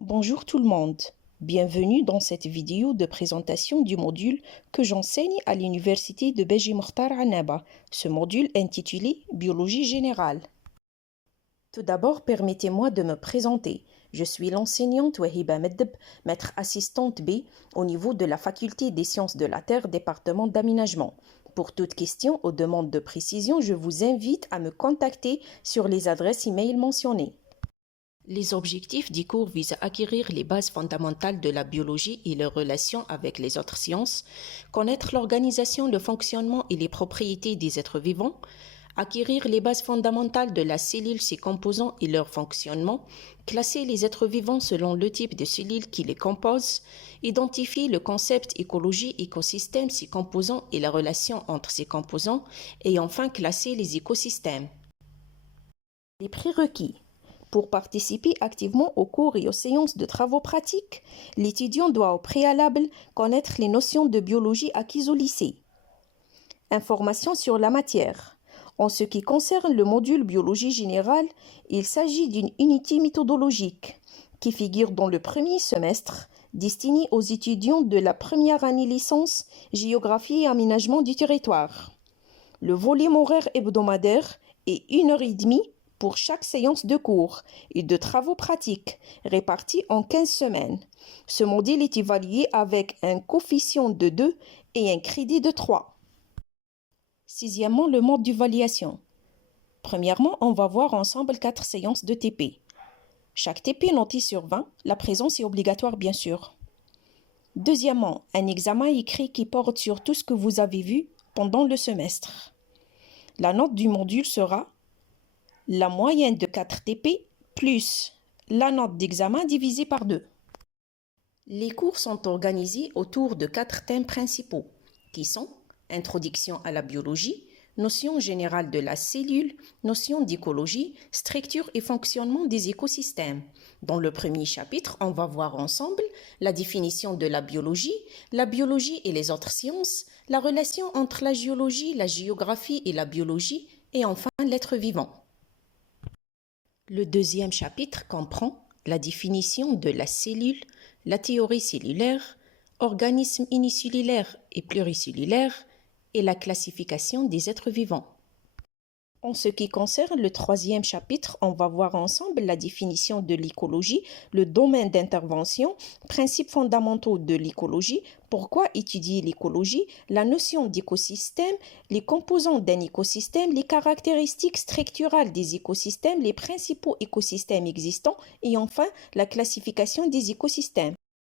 Bonjour tout le monde, bienvenue dans cette vidéo de présentation du module que j'enseigne à l'université de Beji Mortar Annaba, ce module intitulé Biologie générale. Tout d'abord, permettez-moi de me présenter. Je suis l'enseignante Wahiba Meddeb, maître assistante B au niveau de la faculté des sciences de la Terre, département d'aménagement. Pour toute question ou demande de précision, je vous invite à me contacter sur les adresses e-mail mentionnées. Les objectifs du cours visent à acquérir les bases fondamentales de la biologie et leurs relations avec les autres sciences, connaître l'organisation, le fonctionnement et les propriétés des êtres vivants, acquérir les bases fondamentales de la cellule, ses composants et leur fonctionnement, classer les êtres vivants selon le type de cellules qui les composent, identifier le concept écologie, écosystème, ses composants et la relation entre ces composants, et enfin classer les écosystèmes. Les prérequis. Pour participer activement aux cours et aux séances de travaux pratiques, l'étudiant doit au préalable connaître les notions de biologie acquises au lycée. Informations sur la matière. En ce qui concerne le module biologie générale, il s'agit d'une unité méthodologique qui figure dans le premier semestre, destinée aux étudiants de la première année licence géographie et aménagement du territoire. Le volume horaire hebdomadaire est 1h30 pour chaque séance de cours et de travaux pratiques répartis en 15 semaines. Ce module est évalué avec un coefficient de 2 et un crédit de 3. Sixièmement, le mode d'évaluation. Premièrement, on va voir ensemble 4 séances de TP. Chaque TP noté sur 20, la présence est obligatoire bien sûr. Deuxièmement, un examen écrit qui porte sur tout ce que vous avez vu pendant le semestre. La note du module sera la moyenne de 4 TP plus la note d'examen divisée par 2. Les cours sont organisés autour de 4 thèmes principaux qui sont introduction à la biologie, notion générale de la cellule, notion d'écologie, structure et fonctionnement des écosystèmes. Dans le premier chapitre, on va voir ensemble la définition de la biologie et les autres sciences, la relation entre la géologie, la géographie et la biologie, et enfin l'être vivant. Le deuxième chapitre comprend la définition de la cellule, la théorie cellulaire, organismes unicellulaires et pluricellulaires, et la classification des êtres vivants. En ce qui concerne le troisième chapitre, on va voir ensemble la définition de l'écologie, le domaine d'intervention, principes fondamentaux de l'écologie, pourquoi étudier l'écologie, la notion d'écosystème, les composants d'un écosystème, les caractéristiques structurales des écosystèmes, les principaux écosystèmes existants et enfin la classification des écosystèmes.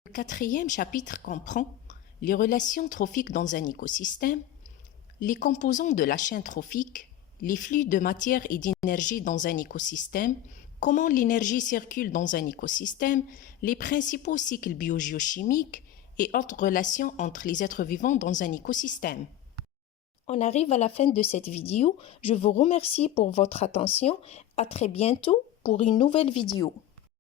Le quatrième chapitre comprend les relations trophiques dans un écosystème, les composants de la chaîne trophique, les flux de matière et d'énergie dans un écosystème, comment l'énergie circule dans un écosystème, les principaux cycles biogéochimiques et autres relations entre les êtres vivants dans un écosystème. On arrive à la fin de cette vidéo. Je vous remercie pour votre attention. À très bientôt pour une nouvelle vidéo.